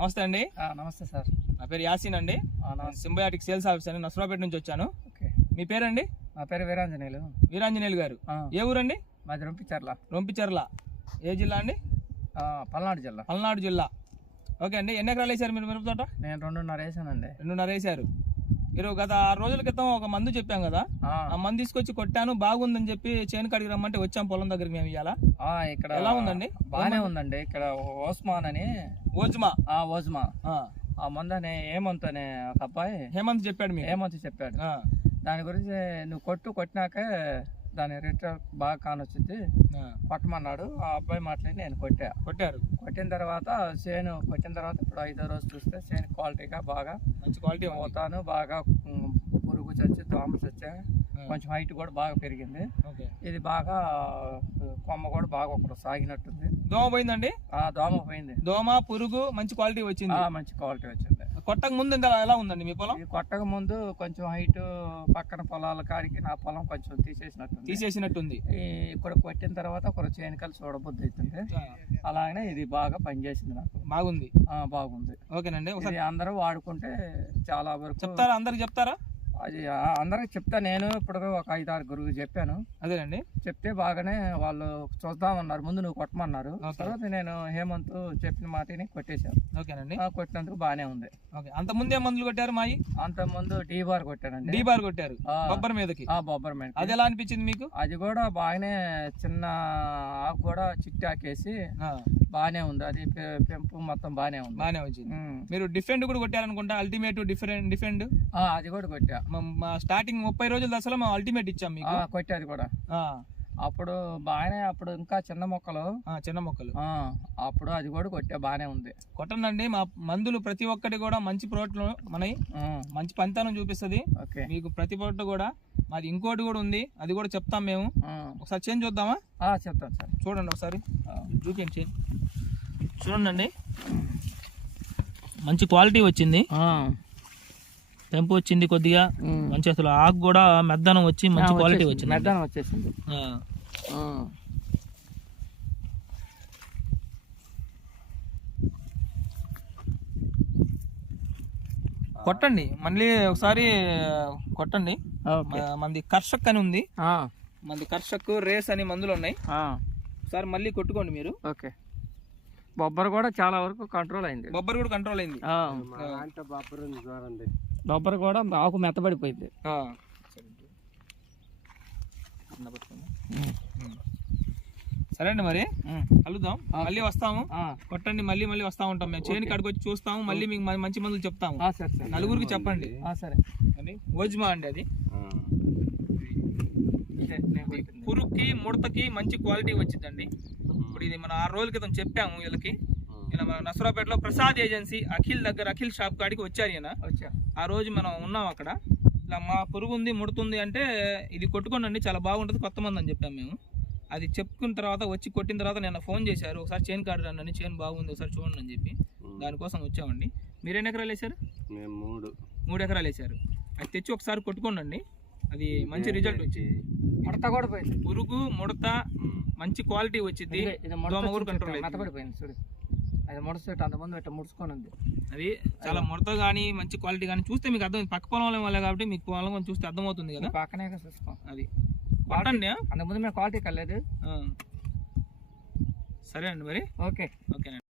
నమస్తే అండి. నమస్తే సార్. నా పేరు యాసీన్ అండి. సింబయాటిక్ సేల్స్ ఆఫీస్ అండి. నసరాపేట నుంచి వచ్చాను. ఓకే. మీ పేరండి? నా పేరు వీరాంజనేయులు. వీరాంజనేయులు గారు. ఏ ఊరండి? మాది రొంపిచర్ల. రొంపిచెర్ల. ఏ జిల్లా అండి? పల్నాడు జిల్లా. పల్నాడు జిల్లా. ఓకే అండి. ఎన్ని ఎకరాలు వేసారు మీరు మిరప తోట? నేను రెండున్నర వేసానండి. రెండున్నర వేసారు మీరు గత ఆరు రోజుల క్రితం ఒక మందు చెప్పాం కదా. ఆ, మందు తీసుకొచ్చి కొట్టాను బాగుందని చెప్పి చేను కడిగి రమ్మంటే వచ్చాం పొలం దగ్గరికి మేము ఇవాళ ఆ, ఇక్కడ ఎలా ఉందండి? బాగానే ఉందండి. ఇక్కడ ఓస్మాన్ అని. ఓజ్మా? ఆ ఓజ్మా. ఆ, మందని హేమంత్ అనే ఒక అబ్బాయి హేమంత్ చెప్పాడు హేమంత్ చెప్పాడు. దాని గురించి నువ్వు కొట్టు కొట్టినాకే దాని రిటర్న్ బాగా కానొచ్చింది. కొట్టమన్నాడు. ఆ అబ్బాయి మాట్లాడి నేను కొట్టా. కొట్టారు. కొట్టిన తర్వాత చేను కొట్టిన తర్వాత ఇప్పుడు ఐదో రోజు చూస్తే చేను క్వాలిటీగా బాగా మంచి క్వాలిటీ. పోతాను బాగా పురుగు చచ్చి దోమలు చచ్చా కొంచెం హైట్ కూడా బాగా పెరిగింది. ఇది బాగా కొమ్మ కూడా బాగా ఒకటి సాగినట్టుంది. దోమ పోయిందండి? ఆ దోమ పోయింది. దోమ పురుగు మంచి క్వాలిటీ వచ్చింది. ఆ మంచి క్వాలిటీ వచ్చింది. కొట్టక ముందు ఎలా ఉందండి మీ పొలం? ఇది కొట్టక ముందు కొంచెం హైట్ పక్కన పొలాల కాడికి నా పొలం కొంచెం తీసేసినట్టుంది. తీసేసినట్టుంది. ఇక్కడ కొట్టిన తర్వాత ఒక చేనికలు చూడబుద్ధి అవుతుంది. అలాగనే ఇది బాగా పనిచేసింది నాకు. బాగుంది. ఆ, బాగుంది. ఓకేనండి. ఒకసారి ఇది అందరూ వాడుకుంటే చాలా వరకు చెప్తారా? అందరికి చెప్తారా? అది అందరికి చెప్తా నేను ఇప్పుడు ఒక ఐదు ఆరు గురువు చెప్పాను. అదేనండి. చెప్తే బాగానే వాళ్ళు చూద్దామన్నారు ముందు నువ్వు కొట్టమన్నారు. తర్వాత నేను హేమంత్ చెప్పిన మాటని కొట్టేశాను ఓకేనండి. కొట్టినందుకు బాగానే ఉంది. ఓకే. అంత ముందే మందులు కొట్టారు మాయి? అంత ముందు డీ బార్ కొట్టానండి. డీ బార్ కొట్టారు. ఆ, కొబ్బరి మీదకి. ఆ బొబ్బర్ మెంట్ అది ఎలా అనిపించింది మీకు? అది కూడా బాగానే చిన్న ఆకు కూడా చిట్టాకేసి బాగానే ఉంది. అది పెంపు మొత్తం బాగానే ఉంది. బాగానే వచ్చింది. మీరు డిఫెండ్ కూడా కొట్టారనుకుంటా? Ultimate different defend? ఆ, అది కూడా కొట్టా. మా స్టార్టింగ్ ముప్పై రోజుల దశలో మేము అల్టిమేట్ ఇచ్చాం మీకు. కొట్టా అది కూడా. అప్పుడు బాగానే అప్పుడు ఇంకా చిన్న మొక్కలు. చిన్న మొక్కలు. అప్పుడు అది కూడా కొట్టా బాగానే ఉంది. కొట్టండి మా మందులు ప్రతి ఒక్కటి కూడా మంచి ప్రోట్లు మనకి ఆ, మంచి పంతానం చూపిస్తుంది. ఓకే. మీకు ప్రతి పొట్టు కూడా మాది ఇంకోటి కూడా ఉంది అది కూడా చెప్తాం మేము. ఒకసారి చేంజ్ చూద్దామా? ఆ, చెప్తాను సార్. చూడండి ఒకసారి. చూపించండి. చేంజ్ చూడండి మంచి క్వాలిటీ వచ్చింది. పెంపు వచ్చింది కొద్దిగా. మంచి అసలు ఆకు కూడా మెద్దనం వచ్చి మంచి క్వాలిటీ. వచ్చింది. మెద్దనం వచ్చేసింది. ఆ, ఆ, కొట్టండి. మళ్ళీ ఒకసారి కొట్టండి. మంది కర్షక్ అని ఉంది. ఆ, మంది కర్షక్ రేస్ అని మందులు ఉన్నాయి. ఆ, ఒకసారి మళ్ళీ కొట్టుకోండి మీరు. ఓకే. బొబ్బర్ కూడా చాలా వరకు కంట్రోల్ అయింది. బొబ్బర్ కూడా కంట్రోల్ అయింది. ఆ, ఆ. బొబ్బర్ కూడా ఆకు మెత్తబడిపోయింది. ఆ. సరే అండి మరి. కలుద్దాం మళ్ళీ వస్తాము. ఆ, కొట్టండి మళ్ళీ మళ్ళీ వస్తా ఉంటాం. మేము చేను కాడికి వచ్చి చూస్తాము మళ్ళీ మీకు మంచి మందులు చెప్తాము. ఆ, సరే సరే. నలుగురికి చెప్పండి. ఆ, సరే. ఓజ్మా అండి అది. పురుగుకి ముడతకి మంచి క్వాలిటీ వచ్చిందండి. ఇప్పుడు ఇది మనం ఆరు రోజుల క్రితం చెప్పాము వీళ్ళకి. ఈయన మన నసరాపేటలో ప్రసాద్ ఏజెన్సీ అఖిల్ దగ్గర అఖిల్ షాప్ కాడికి వచ్చారు ఈయన. ఆ రోజు మనం ఉన్నాం అక్కడ. ఇలా మా పురుగు ఉంది ముడుతుంది అంటే ఇది కొట్టుకోండి చాలా బాగుంటుంది కొత్త మంది అని చెప్పాము మేము. అది చెప్పుకున్న తర్వాత వచ్చి కొట్టిన తర్వాత నేను ఫోన్ చేశారు ఒకసారి చైన్ కార్డు రండి చైన్ బాగుంది ఒకసారి చూడండి అని చెప్పి. దానికోసం వచ్చామండి. మీరు ఎన్ని ఎకరాలు వేశారు? మేము మూడు. మూడు ఎకరాలు వేశారు. అది తెచ్చి ఒకసారి కొట్టుకోండి అది మంచి రిజల్ట్ వచ్చింది. ముడత కూడా పోయింది పురుగు ముడత మంచి క్వాలిటీ వచ్చింది దోమ కూడా కంట్రోల్ అది ముడత అంతమంది ఇట్లా ముడుచుకొని ఉంది అది చాలా ముడత కానీ మంచి క్వాలిటీ కానీ చూస్తే మీకు అర్థం పక్క పొలం వల్ల కాబట్టి మీకు పొలం కొంచెం చూస్తే అర్థమవుతుంది కదా? పక్కనే చూసుకో అది. ఆ? అంతకుముందు మేము క్వాలిటీ కలేదు ఆ. సరే అండి మరి. ఓకే. ఓకే